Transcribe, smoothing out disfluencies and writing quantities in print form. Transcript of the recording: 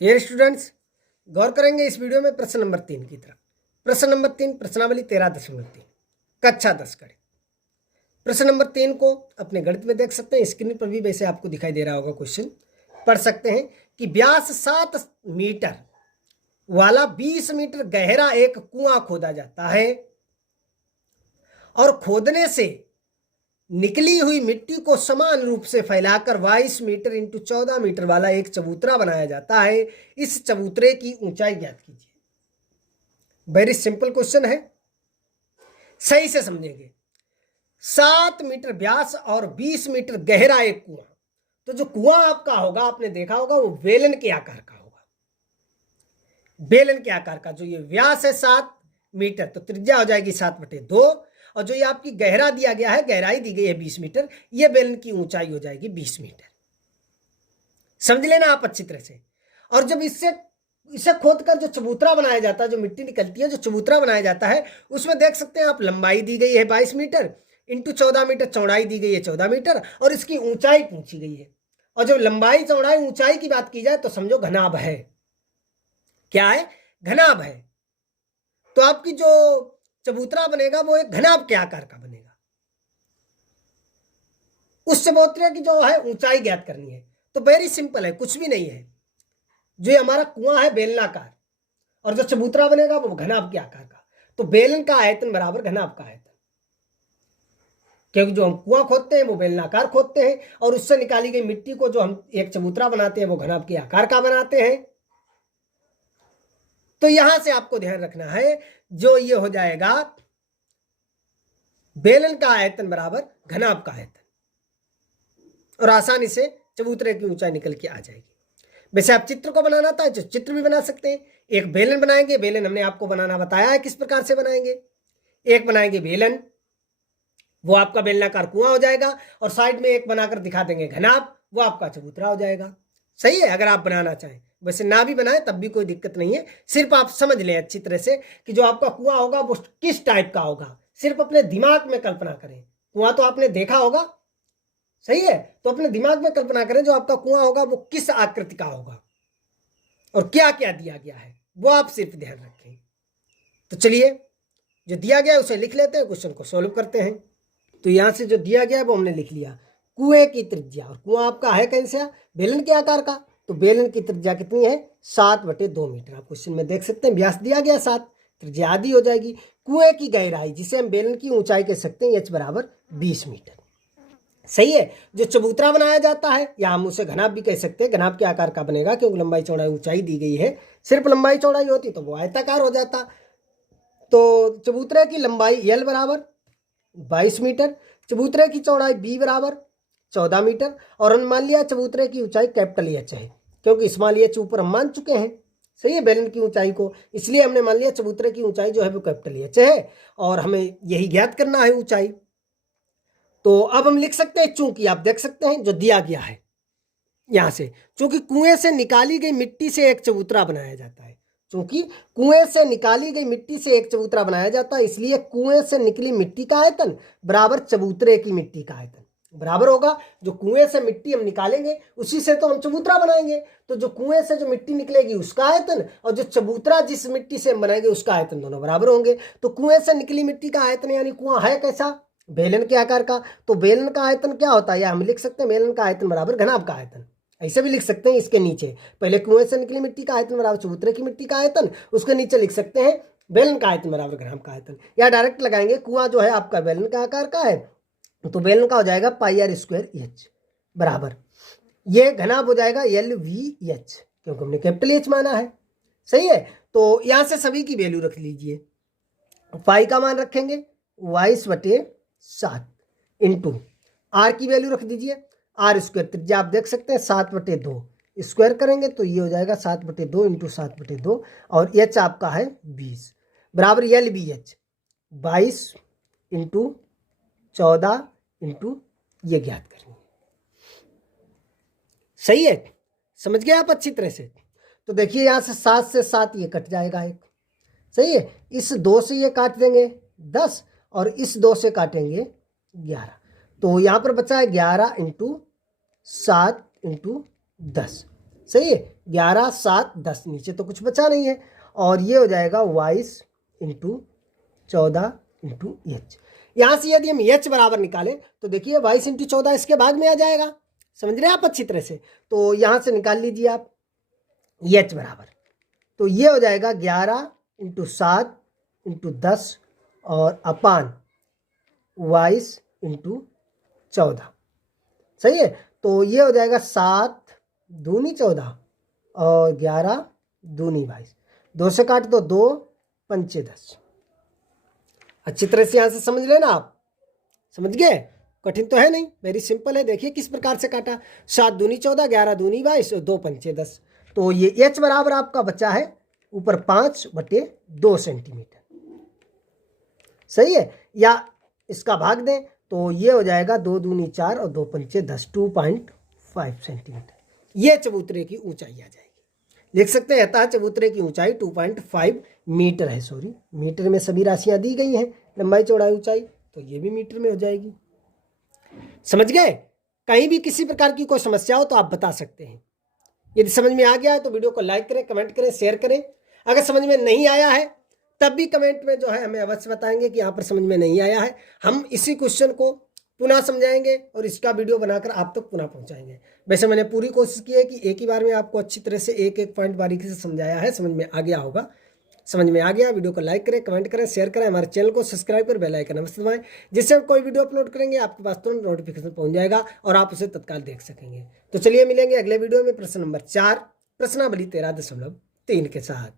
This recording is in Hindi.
डियर स्टूडेंट्स, गौर करेंगे इस वीडियो में प्रश्न नंबर 3 की तरफ। प्रश्न नंबर 3 प्रश्नावली 13.3 कक्षा 10 गणित। प्रश्न नंबर 3 को अपने गणित में देख सकते हैं, स्क्रीन पर भी वैसे आपको दिखाई दे रहा होगा। क्वेश्चन पढ़ सकते हैं कि व्यास 7 मीटर वाला 20 मीटर गहरा एक कुआं खोदा जाता है और खोदने से निकली हुई मिट्टी को समान रूप से फैलाकर 22 मीटर इंटू 14 मीटर वाला एक चबूतरा बनाया जाता है। इस चबूतरे की ऊंचाई ज्ञात कीजिए। वेरी सिंपल क्वेश्चन है, सही से समझेंगे। 7 मीटर व्यास और 20 मीटर गहरा एक कुआं। तो जो कुआं आपका होगा, आपने देखा होगा, वो बेलन के आकार का होगा। बेलन के आकार का। जो ये व्यास है 7 मीटर, तो त्रिज्या हो जाएगी 7/2, और जो ये आपकी गहरा दिया गया है, गहराई दी गई है 20 मीटर, ये बेलन की ऊंचाई हो जाएगी 20 मीटर। समझ लेना आप अच्छी तरह से। और जब इसे खोदकर जो चबूतरा बनाया जाता है, जो मिट्टी निकलती है, जो चबूतरा बनाया जाता है, उसमें देख सकते हैं आप, लंबाई दी गई है 22 मीटर इंटू 14 मीटर, चौड़ाई दी गई है 14 मीटर, और इसकी ऊंचाई पूछी गई है। और जब लंबाई चौड़ाई ऊंचाई की बात की जाए तो समझो घनाभ है। क्या है? घनाभ है। तो आपकी जो चबूतरा बनेगा वो एक घनाभ के आकार का बनेगा। उस चबूतरे की जो है ऊंचाई ज्ञात करनी है। तो वेरी सिंपल है, कुछ भी नहीं है। जो ये हमारा कुआं है बेलनाकार, और जो चबूतरा बनेगा वो घनाभ के आकार का। तो बेलन का आयतन बराबर घनाभ का आयतन, क्योंकि जो हम कुआं खोदते हैं वो बेलनाकार खोदते हैं, और उससे निकाली गई मिट्टी को जो हम एक चबूतरा बनाते हैं वो घनाभ के आकार का बनाते हैं। तो यहां से आपको ध्यान रखना है, जो ये हो जाएगा बेलन का आयतन बराबर घनाभ का आयतन, और आसानी से चबूतरे की ऊंचाई निकल के आ जाएगी। वैसे आप चित्र को बनाना था तो चित्र भी बना सकते हैं। एक बेलन बनाएंगे, बेलन हमने आपको बनाना बताया है किस प्रकार से बनाएंगे। एक बनाएंगे बेलन, वो आपका बेलनाकार कुआं हो जाएगा, और साइड में एक बनाकर दिखा देंगे घनाभ, वो आपका चबूतरा हो जाएगा। सही है, अगर आप बनाना चाहें। वैसे ना भी बनाए तब भी कोई दिक्कत नहीं है, सिर्फ आप समझ लें अच्छी तरह से कि जो आपका कुआं होगा वो किस टाइप का होगा। सिर्फ अपने दिमाग में कल्पना करें। कुआं तो आपने देखा होगा, सही है, तो अपने दिमाग में कल्पना करें जो आपका कुआं होगा वो किस आकृति का होगा और क्या क्या दिया गया है, वो आप सिर्फ ध्यान रखें। तो चलिए, जो दिया गया है उसे लिख लेते हैं, क्वेश्चन को सोल्व करते हैं। तो यहां से जो दिया गया है वो हमने लिख लिया। कुएं की त्रिज्या, और कुआं आपका है कैसा? बेलन के आकार का। तो बेलन की त्रिज्या कितनी है? 7/2 मीटर। आप क्वेश्चन में देख सकते हैं, व्यास दिया गया 7, त्रिज्या आधी हो जाएगी। कुएं की गहराई, जिसे हम बेलन की ऊंचाई कह सकते हैं, h बराबर 20 मीटर। सही है। जो चबूतरा बनाया जाता है, या हम उसे घनाभ भी कह सकते हैं, घनाभ के आकार का बनेगा, क्योंकि लंबाई चौड़ाई ऊंचाई दी गई है। सिर्फ लंबाई चौड़ाई होती तो वो आयताकार हो जाता। तो चबूतरे की लंबाई L बराबर 22 मीटर, चबूतरे की चौड़ाई B बराबर 14 मीटर, और हम मान लिया चबूतरे की ऊंचाई कैपिटल H है, क्योंकि स्मॉल h ऊपर हम मान चुके हैं। सही है, बेलन की ऊंचाई को, इसलिए हमने मान लिया चबूतरे की ऊंचाई जो है वो कैपिटल H है, और हमें यही ज्ञात करना है ऊंचाई। तो अब हम लिख सकते हैं, चूंकि आप देख सकते हैं जो दिया गया है यहां से, चूंकि कुएं से निकाली गई मिट्टी से एक चबूतरा बनाया जाता है, चूंकि कुएं से निकाली गई मिट्टी से एक चबूतरा बनाया जाता है, इसलिए कुएं से निकली मिट्टी का आयतन बराबर चबूतरे की मिट्टी का आयतन बराबर होगा। जो कुएं से मिट्टी हम निकालेंगे उसी से तो हम चबूतरा बनाएंगे। तो जो कुएं से जो मिट्टी निकलेगी उसका आयतन, और जो चबूतरा जिस मिट्टी से हम बनाएंगे उसका आयतन, दोनों बराबर होंगे। तो कुएं से निकली मिट्टी का आयतन, यानी कुआं है कैसा? बेलन के आकार का। तो बेलन का आयतन क्या होता है, या हम लिख सकते हैं बेलन का आयतन बराबर घनाभ का आयतन। ऐसे भी लिख सकते हैं, इसके नीचे पहले कुएं से निकली मिट्टी का आयतन बराबर चबूतरे की मिट्टी का आयतन, उसके नीचे लिख सकते हैं बेलन का आयतन बराबर घनाभ का आयतन, या डायरेक्ट लगाएंगे, कुआं जो है आपका बेलन का आकार का है, तो बेलन का हो जाएगा πr² बराबर, ये घनाभ हो जाएगा LVH, क्योंकि हमने कैपिटल H माना है। सही है। तो यहां से सभी की वैल्यू रख लीजिए। पाई का मान रखेंगे 22/7 इंटू आर की वैल्यू रख दीजिए r², त्रिज्या आप देख सकते हैं 7/2, स्क्वायर करेंगे तो ये हो जाएगा 7/2 इंटू 7/2, और h आपका है 20 बराबर LBH 22 इंटू 14 इंटू ये ज्ञात करनी है। सही है, समझ गए आप अच्छी तरह से। तो देखिए यहां से 7 से 7 ये कट जाएगा एक। सही है, इस 2 से ये काट देंगे 10, और इस 2 से काटेंगे 11, तो यहां पर बचा है 11 इंटू 7 इंटू 10। सही है, 11, 7, 10, नीचे तो कुछ बचा नहीं है। और ये हो जाएगा 22 इंटू 14 इंटू एच। यहाँ से यदि हम एच बराबर निकालें तो देखिए 22 इंटू 14 इसके भाग में आ जाएगा, समझ रहे हैं आप अच्छी तरह से। तो यहाँ से निकाल लीजिए आप एच बराबर, तो ये हो जाएगा 11 इंटू 7 इंटू 10 और अपान 22 इंटू 14, सही है। तो ये हो जाएगा 7 दूनी 14 और 11 दूनी 22, 2 से काट दो 2 पंचे 10। अच्छी तरह से यहाँ से समझ लेना आप, समझ गए, कठिन तो है नहीं, वेरी सिंपल है। देखिए किस प्रकार से काटा, 7 दूनी 14, 11 दूनी 22 और 2 पंचे 10। तो ये एच बराबर आपका बचा है ऊपर 5/2 सेंटीमीटर, सही है। या इसका भाग दें तो ये हो जाएगा 2 दूनी 4 और 2 पंचे 10, 2.5 सेंटीमीटर। ये चबूतरे की ऊंचाई आ जाएगी। लिख सकते हैं अतः चबूतरे की ऊंचाई 2.5 मीटर है, सॉरी मीटर में सभी राशियां दी गई हैं, लंबाई चौड़ाई ऊंचाई, तो ये भी मीटर में हो जाएगी। समझ गए। कहीं भी किसी प्रकार की कोई समस्या हो तो आप बता सकते हैं। यदि समझ में आ गया है तो वीडियो को लाइक करें, कमेंट करें, शेयर करें। अगर समझ में नहीं आया है तब भी कमेंट में जो है हमें अवश्य बताएंगे कि यहाँ पर समझ में नहीं आया है। हम इसी क्वेश्चन को पुनः समझाएंगे और इसका वीडियो बनाकर आप तक पुनः पहुंचाएंगे। वैसे मैंने पूरी कोशिश की है कि एक ही बार में आपको अच्छी तरह से एक एक पॉइंट बारीकी से समझाया है, समझ में आ गया होगा। समझ में आ गया, वीडियो को लाइक करें, कमेंट करें, शेयर करें, हमारे चैनल को सब्सक्राइब कर बेल आइकन अवश्य दबाएं, जिससे हम कोई वीडियो अपलोड करेंगे आपके पास तुरंत नोटिफिकेशन पहुंच जाएगा और आप उसे तत्काल देख सकेंगे। तो चलिए मिलेंगे अगले वीडियो में प्रश्न नंबर 4 प्रश्नावली 13.3 के साथ।